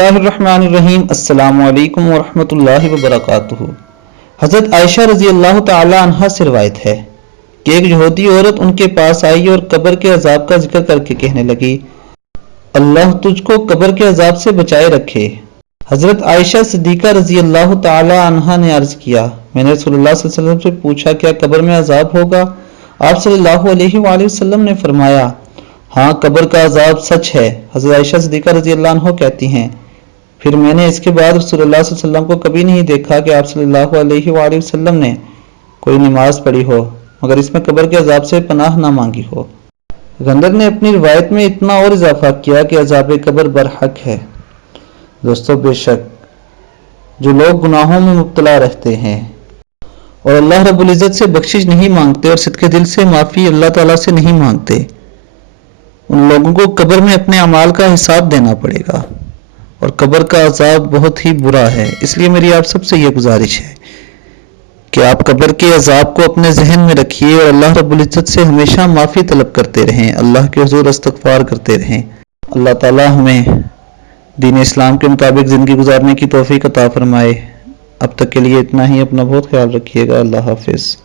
बिस्मिल्लाहिर्रहमानिर्रहीम। अस्सलामु अलैकुम वरहमतुल्लाहि वबरकातुहू। हज़रत आयशा रज़ी अल्लाह ताला अन्हा से रिवायत है कि एक यहूदी औरत उनके पास आई और कब्र के अजाब का जिक्र करके कहने लगी, अल्लाह तुझको कब्र के अजाब से बचाए रखे। हज़रत आयशा सिद्दीक़ा रज़ी अल्लाह ताला अन्हा ने अर्ज़ किया, मैंने रसूलुल्लाह सल्लल्लाहु अलैहि वसल्लम से पूछा, क्या कब्र में अजाब होगा? आप सल्लल्लाहु अलैहि वसल्लम ने फरमाया, हाँ, कब्र का अजाब सच है। हज़रत आयशा सिद्दीक़ा रज़ी अल्लाह अन्हा कहती हैं, फिर मैंने इसके बाद रसूलुल्लाह सल्लल्लाहु अलैहि वसल्लम को कभी नहीं देखा कि आप सल्लल्लाहु अलैहि वसल्लम ने कोई नमाज पढ़ी हो मगर इसमें कब्र के अजाब से पनाह ना मांगी हो। गंदर ने अपनी रिवायत में इतना और इजाफा किया कि अजाब कब्र बरहक है। दोस्तों, बेशक जो लोग गुनाहों में मुब्तला रहते हैं और अल्लाह रब्बुल इज़्ज़त से बख्शिश नहीं मांगते और सिद्क़े दिल से माफ़ी अल्लाह ताला से नहीं मांगते, उन लोगों को कब्र में अपने अमाल का हिसाब देना पड़ेगा और कब्र का अजाब बहुत ही बुरा है। इसलिए मेरी आप सबसे ये गुजारिश है कि आप कब्र के अजाब को अपने जहन में रखिए और अल्लाह रब्बुल इज़्ज़त से हमेशा माफ़ी तलब करते रहें, अल्लाह के हुज़ूर इस्तग़फ़ार करते रहें। अल्लाह ताला हमें दीन इस्लाम के मुताबिक ज़िंदगी गुजारने की तौफ़ीक़ अता फ़रमाए। अब तक के लिए इतना ही। अपना बहुत ख्याल रखिएगा। अल्लाह हाफ़िज़।